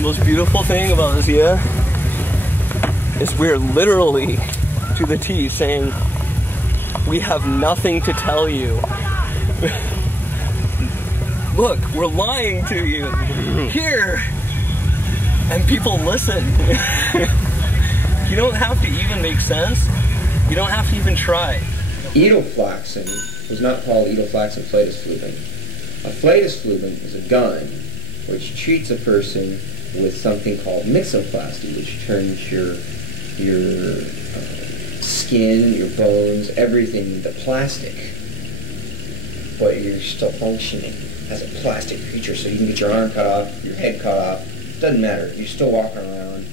The most beautiful thing about this year is we're literally, to the T, saying, we have nothing to tell you. Look, we're lying to you. Here. And people listen. You don't have to even make sense. You don't have to even try. Idleflaxen was not called Idleflaxenflatusflueben. A flatusflueben is a gun which treats a person with something called myxoplasty, which turns your skin, your bones, everything into plastic. But you're still functioning as a plastic creature, so you can get your arm cut off, your head cut off, doesn't matter, you're still walking around.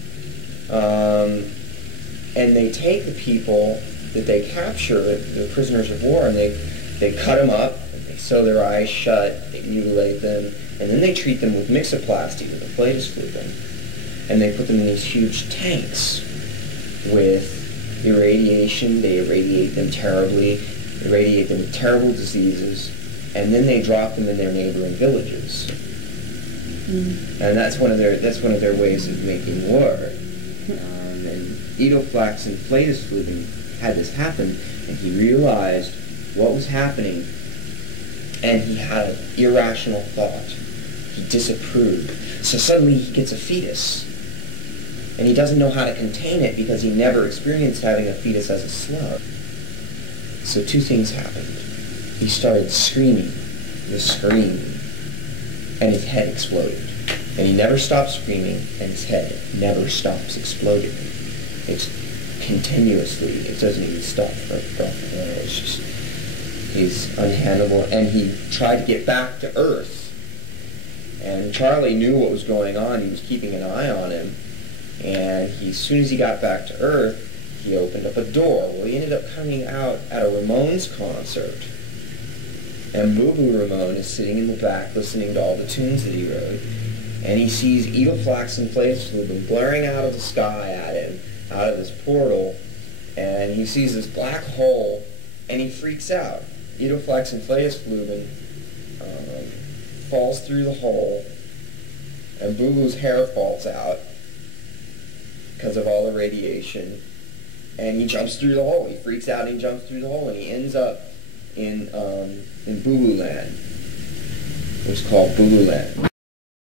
And they take the people that they capture, the prisoners of war, and they cut them up, they sew their eyes shut, they mutilate them, and then they treat them with myxoplasty, with a flatusflueben. And they put them in these huge tanks with irradiation. They irradiate them terribly, irradiate them with terrible diseases, and then they drop them in their neighboring villages. And that's one of their ways of making war. And Idleflaxenflatusflueben had this happen, and he realized what was happening, and he had an irrational thought. He disapproved. So suddenly he gets a fetus, and he doesn't know how to contain it because he never experienced having a fetus as a slug. So two things happened. He started screaming, the scream, and his head exploded. And he never stopped screaming, and his head never stops exploding. It's continuously, it doesn't even stop. It's just, he's unhandleable, and he tried to get back to Earth. And Charlie knew what was going on. He was keeping an eye on him. And as soon as he got back to Earth, he opened up a door. Well, he ended up coming out at a Ramones concert. And Boo Ramone is sitting in the back listening to all the tunes that he wrote. And he sees Idleflaxenflatusflueben blaring out of the sky at him, out of this portal. And he sees this black hole, and he freaks out. Idleflaxenflatusflueben falls through the hole, and Boo Boo's hair falls out because of all the radiation, and he jumps through the hole. He freaks out and he jumps through the hole, and he ends up in BooBooLand. It was called BooBooLand.